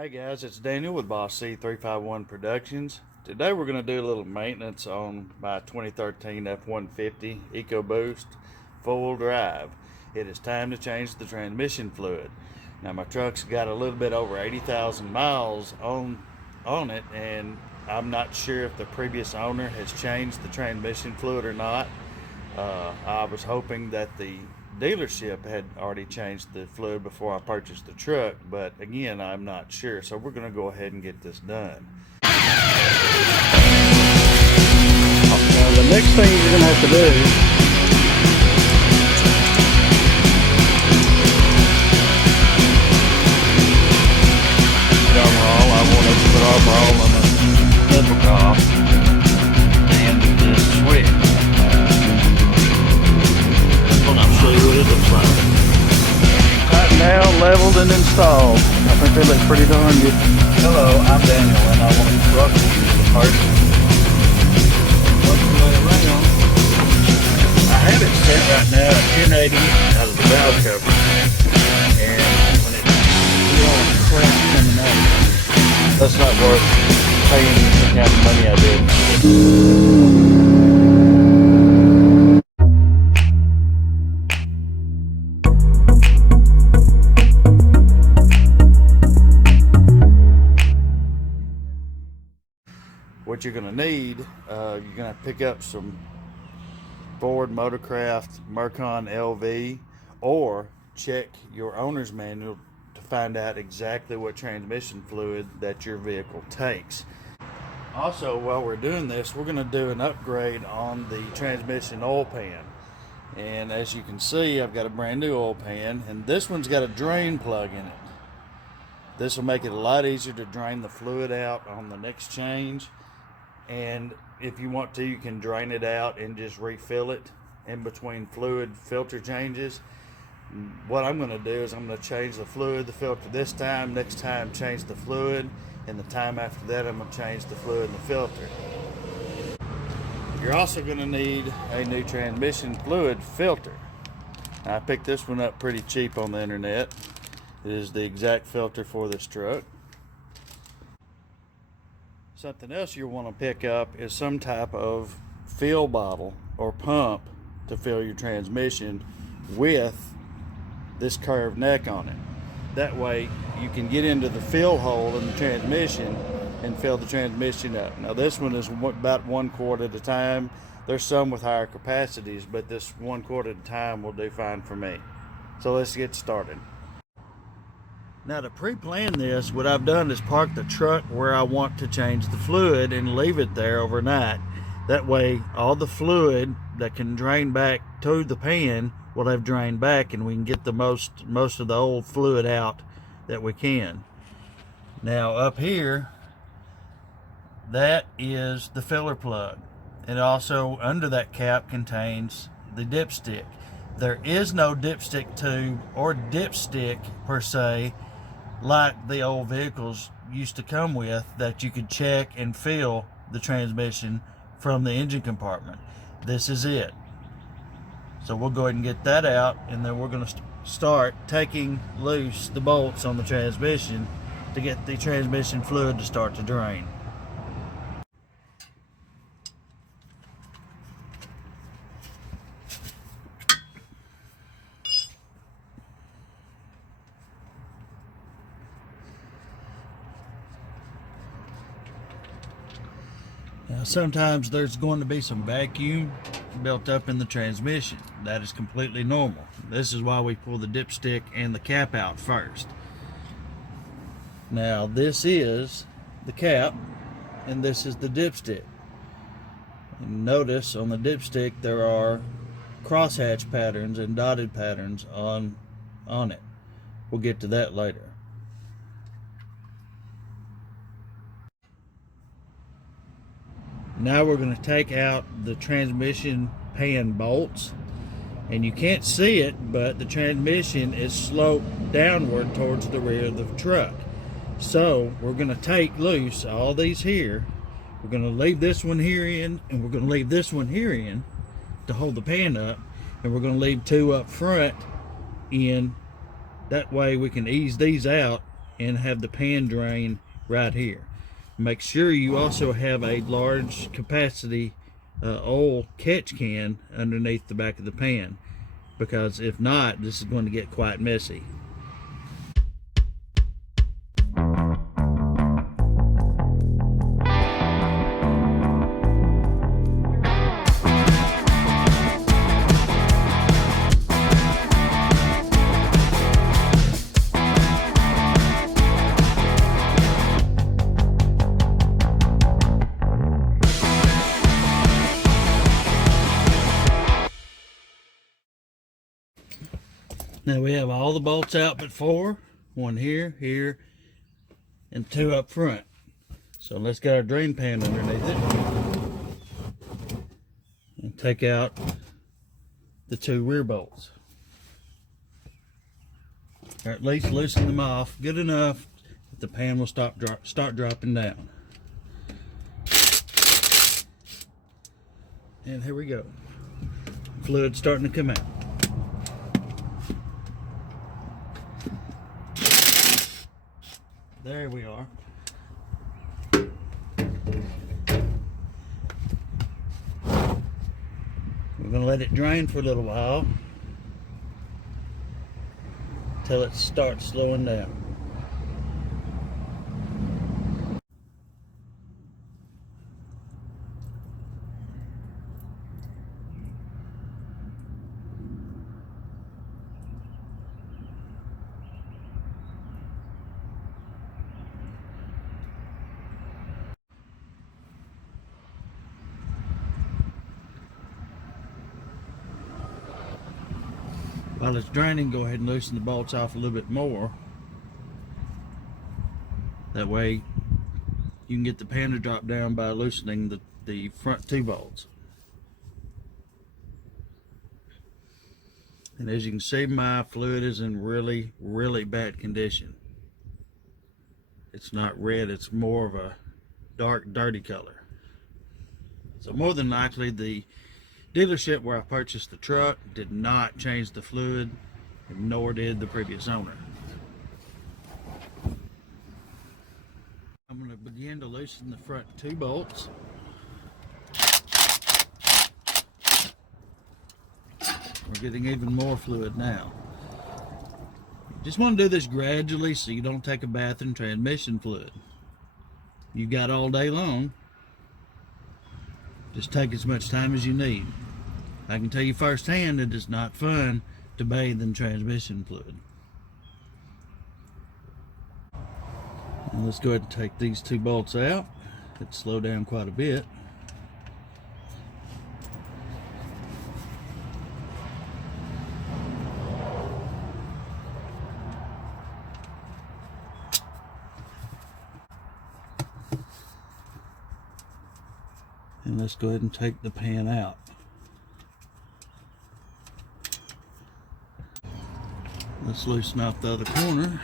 Hey guys, it's Daniel with Boss C351 Productions. Today we're going to do a little maintenance on my 2013 F-150 EcoBoost full drive. It is time to change the transmission fluid. Now my truck's got a little bit over 80,000 miles on it, and I'm not sure if the previous owner has changed the transmission fluid or not. I was hoping that the dealership had already changed the fluid before I purchased the truck, but again, I'm not sure, so we're going to go ahead and get this done. Now the next thing you're going to have to do overall, I want to put overall on the nipple off the end of this switch. I'll show you what it looks like. Right now, leveled and installed. I think they look pretty darn good. Hello, I'm Daniel, and I want to welcome you to the party. Work your way around. I have it set right now at 1080 out of the valve cover, and when it's all crap coming out, that's not worth paying the kind of money I did. What you're going to need, you're going to pick up some Ford Motorcraft Mercon LV, or check your owner's manual to find out exactly what transmission fluid that your vehicle takes. Also, while we're doing this, we're going to do an upgrade on the transmission oil pan. And as you can see, I've got a brand new oil pan, and this one's got a drain plug in it. This will make it a lot easier to drain the fluid out on the next change. And if you want to, you can drain it out and just refill it in between fluid filter changes. What I'm going to do is I'm going to change the fluid, the filter this time, next time change the fluid, and the time after that I'm going to change the fluid and the filter. You're also going to need a new transmission fluid filter. Now, I picked this one up pretty cheap on the internet. It is the exact filter for this truck. Something else you'll want to pick up is some type of fill bottle or pump to fill your transmission with this curved neck on it. That way you can get into the fill hole in the transmission and fill the transmission up. Now this one is about 1 quart at a time. There's some with higher capacities, but this 1 quart at a time will do fine for me. So let's get started. Now to pre-plan this, what I've done is park the truck where I want to change the fluid and leave it there overnight. That way all the fluid that can drain back to the pan will have drained back, and we can get the most of the old fluid out that we can. Now up here, that is the filler plug. And also under that cap contains the dipstick. There is no dipstick tube or dipstick per se, like the old vehicles used to come with, that you could check and fill the transmission from the engine compartment. This is it. So we'll go ahead and get that out, and then we're going to start taking loose the bolts on the transmission to get the transmission fluid to start to drain. Now, sometimes there's going to be some vacuum built up in the transmission. That is completely normal. This is why we pull the dipstick and the cap out first. Now this is the cap and this is the dipstick. And notice on the dipstick there are crosshatch patterns and dotted patterns on it. We'll get to that later. Now we're going to take out the transmission pan bolts, and you can't see it, but the transmission is sloped downward towards the rear of the truck. So we're going to take loose all these here. We're going to leave this one here in, and we're going to leave this one here in to hold the pan up, and we're going to leave two up front in. That way we can ease these out and have the pan drain right here. Make sure you also have a large capacity oil catch can underneath the back of the pan, because if not, this is going to get quite messy. Now we have all the bolts out but 4. 1 here, here, and 2 up front. So let's get our drain pan underneath it and take out the 2 rear bolts. Or at least loosen them off good enough that the pan will start dropping down. And here we go. Fluid starting to come out. There we are. We're going to let it drain for a little while until it starts slowing down. While it's draining, go ahead and loosen the bolts off a little bit more. That way you can get the pan to drop down by loosening the front 2 bolts. And as you can see, my fluid is in really, really bad condition. It's not red, it's more of a dark, dirty color. So more than likely, the dealership where I purchased the truck did not change the fluid, nor did the previous owner. I'm going to begin to loosen the front 2 bolts. We're getting even more fluid now. You just want to do this gradually so you don't take a bath in transmission fluid. You've got all day long. Just take as much time as you need. I can tell you firsthand it is not fun to bathe in transmission fluid. And let's go ahead and take these 2 bolts out. It'll slow down quite a bit. And let's go ahead and take the pan out. Let's loosen up the other corner.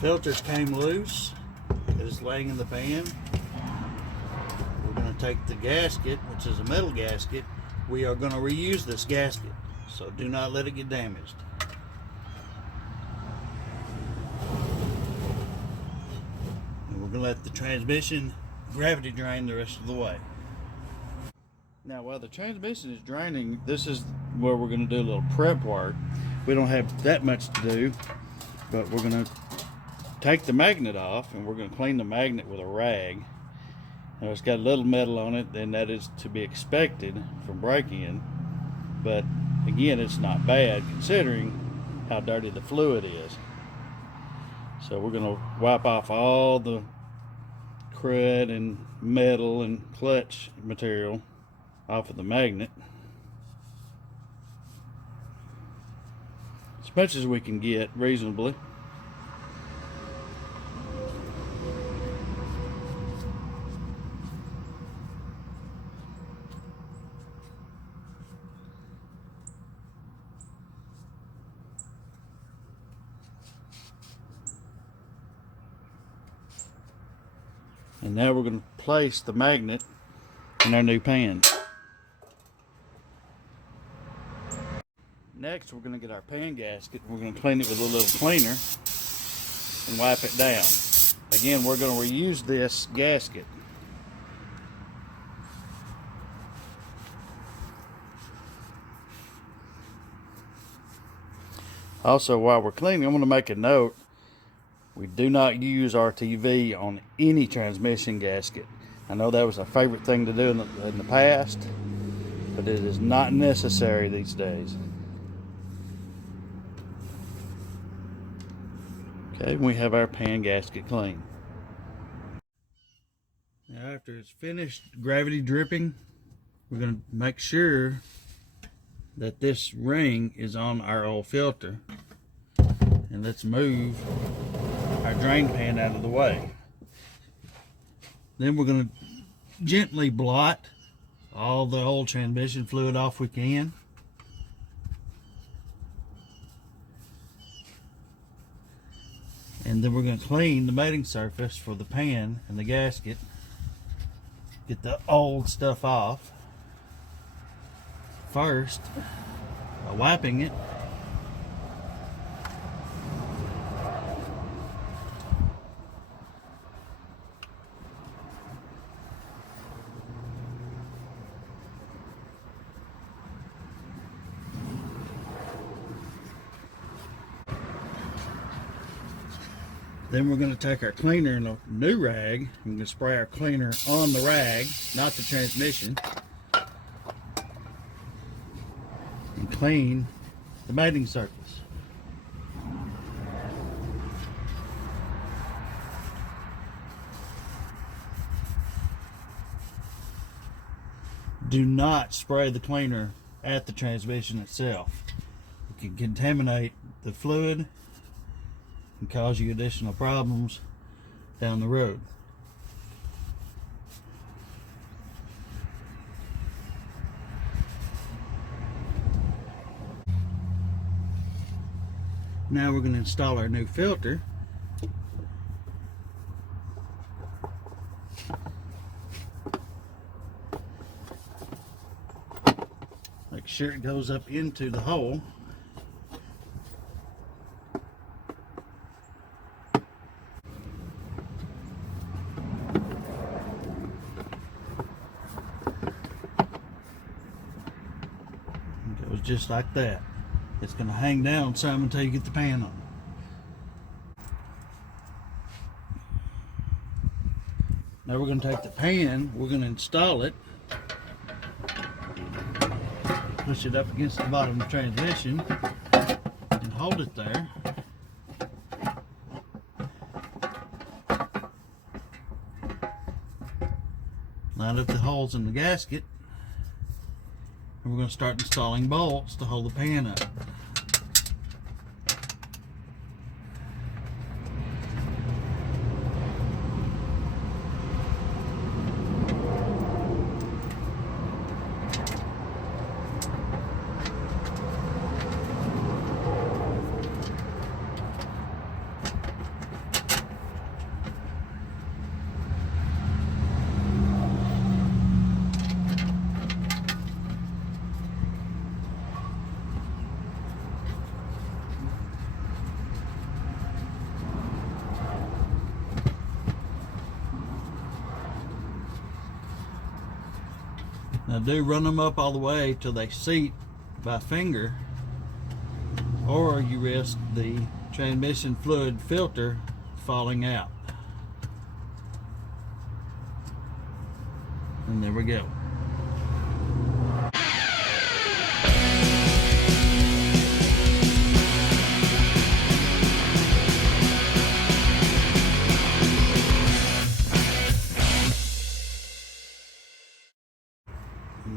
Filters came loose. It is laying in the pan. We're going to take the gasket, which is a metal gasket. We are going to reuse this gasket, so do not let it get damaged. And we're going to let the transmission gravity drain the rest of the way. Now, while the transmission is draining, this is where we're going to do a little prep work. We don't have that much to do, but we're going to take the magnet off, and we're going to clean the magnet with a rag. Now, it's got a little metal on it, and that is to be expected from break-in, but again, it's not bad considering how dirty the fluid is. So we're going to wipe off all the crud and metal and clutch material off of the magnet. As much as we can get reasonably. And now we're going to place the magnet in our new pan. Next, we're going to get our pan gasket. We're going to clean it with a little cleaner and wipe it down. Again, we're going to reuse this gasket. Also, while we're cleaning, I'm going to make a note. We do not use RTV on any transmission gasket. I know that was a favorite thing to do in the past, but it is not necessary these days. Okay, we have our pan gasket clean. Now after it's finished gravity dripping, we're going to make sure that this ring is on our oil filter. And let's move our drain pan out of the way. Then we're going to gently blot all the old transmission fluid off we can. And then we're going to clean the mating surface for the pan and the gasket. Get the old stuff off. First, by wiping it. Then we're going to take our cleaner in a new rag. We're going to spray our cleaner on the rag, not the transmission, and clean the mating surface. Do not spray the cleaner at the transmission itself. It can contaminate the fluid and cause you additional problems down the road. Now we're going to install our new filter. Make sure it goes up into the hole. Just like that. It's going to hang down some until you get the pan on. Now we're going to take the pan, we're going to install it, push it up against the bottom of the transmission, and hold it there. Line up the holes in the gasket. And we're going to start installing bolts to hold the pan up. Now do run them up all the way till they seat by finger, or you risk the transmission fluid filter falling out. And there we go.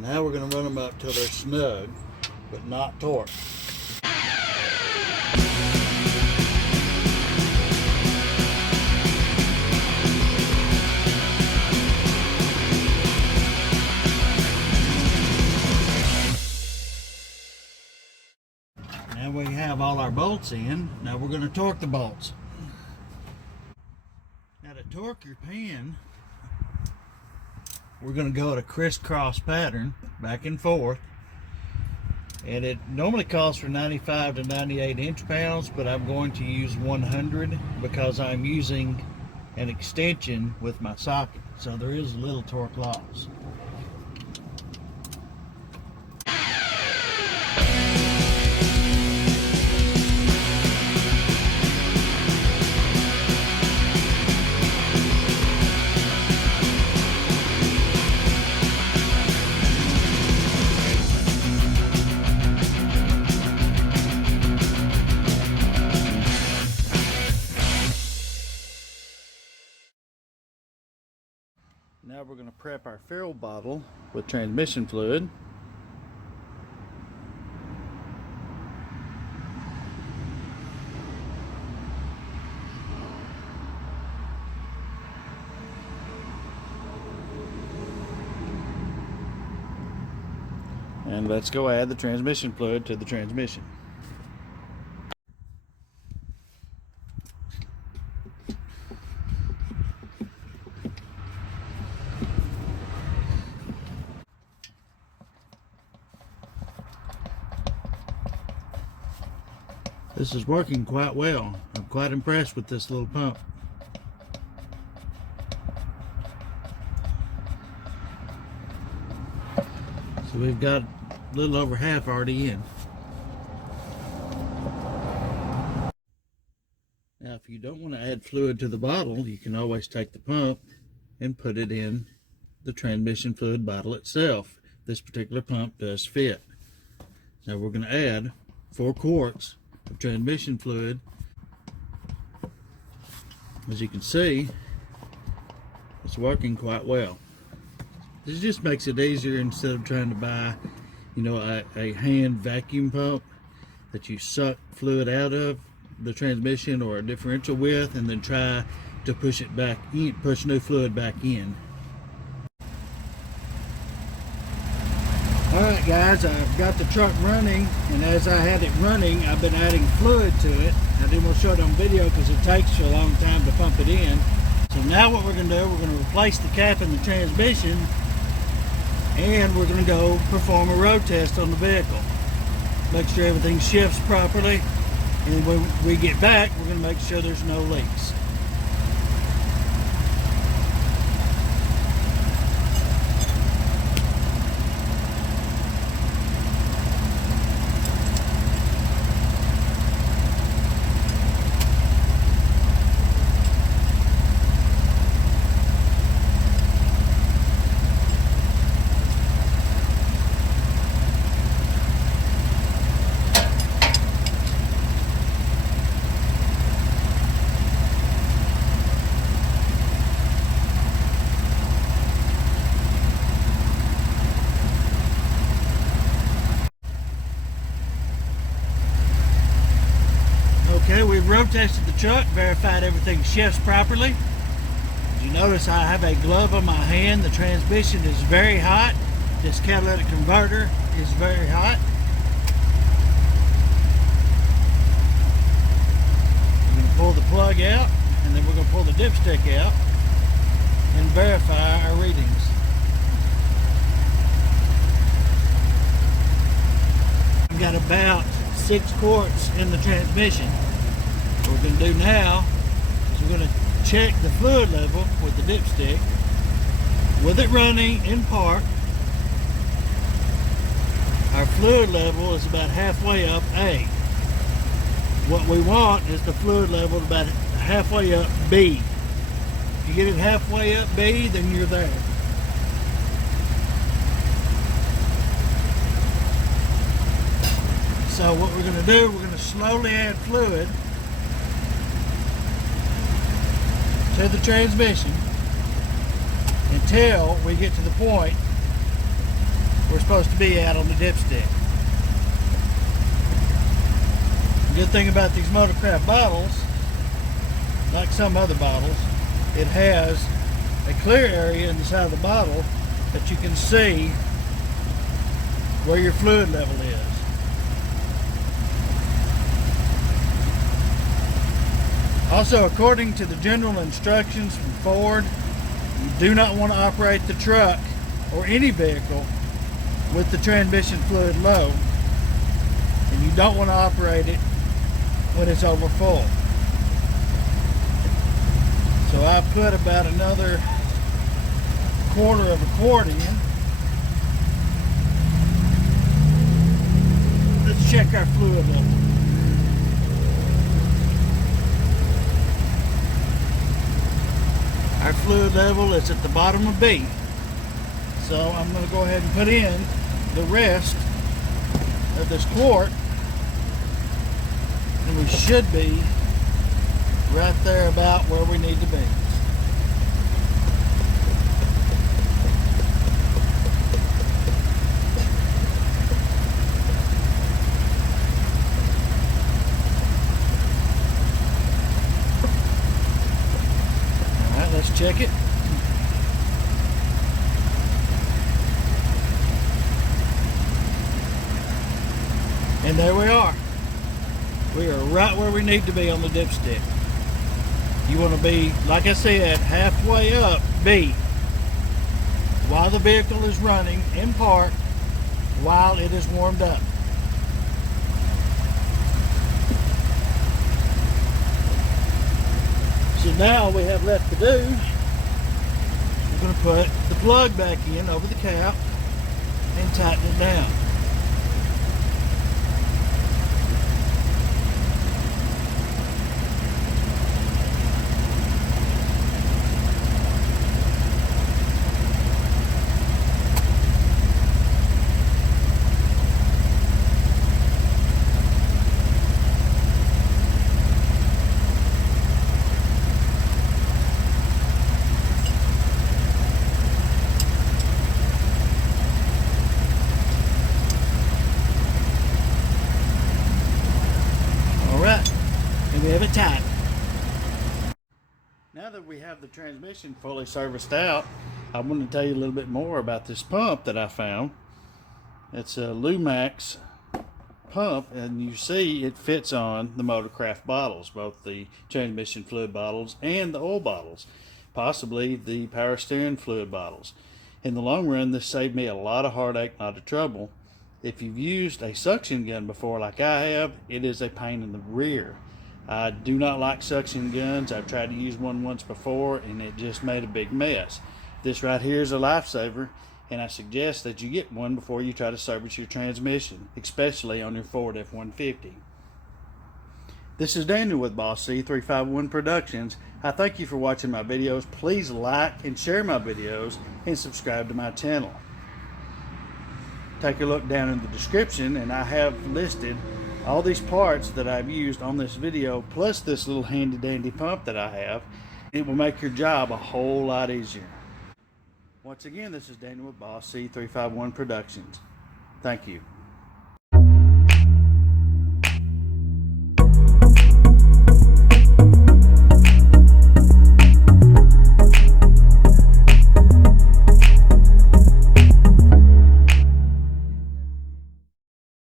Now we're going to run them up till they're snug, but not torqued. Now we have all our bolts in. Now we're going to torque the bolts. Now to torque your pan, we're going to go at a crisscross pattern, back and forth. And it normally calls for 95 to 98 inch-pounds, but I'm going to use 100 because I'm using an extension with my socket. So there is a little torque loss. Now we're going to prep our fuel bottle with transmission fluid. And let's go add the transmission fluid to the transmission. This is working quite well. I'm quite impressed with this little pump. So we've got a little over half already in. Now if you don't want to add fluid to the bottle, you can always take the pump and put it in the transmission fluid bottle itself. This particular pump does fit. Now we're going to add 4 quarts of transmission fluid. As you can see, it's working quite well. This just makes it easier instead of trying to buy, you know, a hand vacuum pump that you suck fluid out of the transmission or a differential with and then try to push it back in, push new fluid back in. Alright guys, I've got the truck running, and as I had it running, I've been adding fluid to it. I didn't want to show it on video because it takes a long time to pump it in. So now what we're going to do, we're going to replace the cap in the transmission, and we're going to go perform a road test on the vehicle. Make sure everything shifts properly, and when we get back, we're going to make sure there's no leaks. Okay, we've road tested the truck, verified everything shifts properly. As you notice, I have a glove on my hand. The transmission is very hot. This catalytic converter is very hot. We're going to pull the plug out, and then we're going to pull the dipstick out and verify our readings. I've got about 6 quarts in the transmission. What we're going to do now is we're going to check the fluid level with the dipstick. With it running in park, our fluid level is about halfway up A. What we want is the fluid level about halfway up B. If you get it halfway up B, then you're there. So what we're going to do, we're going to slowly add fluid to the transmission until we get to the point we're supposed to be at on the dipstick. The good thing about these Motorcraft bottles, like some other bottles, it has a clear area inside of the bottle that you can see where your fluid level is. Also, according to the general instructions from Ford, you do not want to operate the truck or any vehicle with the transmission fluid low, and you don't want to operate it when it's over full. So I put about another quarter of a quart in. Let's check our fluid level. Our fluid level is at the bottom of B. So I'm going to go ahead and put in the rest of this quart, and we should be right there about where we need to be. All right, let's check it. And there we are. We are right where we need to be on the dipstick. You want to be, like I said, halfway up B while the vehicle is running in park, while it is warmed up. So now all we have left to do, we're going to put the plug back in over the cap and tighten it down. And we have it tight. Now that we have the transmission fully serviced out, I want to tell you a little bit more about this pump that I found. It's a Lumax pump, and you see it fits on the Motorcraft bottles, both the transmission fluid bottles and the oil bottles, possibly the power steering fluid bottles. In the long run, this saved me a lot of heartache, a lot of trouble. If you've used a suction gun before like I have, it is a pain in the rear. I do not like suction guns. I've tried to use one once before and it just made a big mess. This right here is a lifesaver, and I suggest that you get one before you try to service your transmission, especially on your Ford F-150. This is Daniel with Boss C351 Productions. I thank you for watching my videos. Please like and share my videos and subscribe to my channel. Take a look down in the description, and I have listed all these parts that I've used on this video, plus this little handy dandy pump that I have. It will make your job a whole lot easier. Once again, this is Daniel with Boss C351 Productions. Thank you.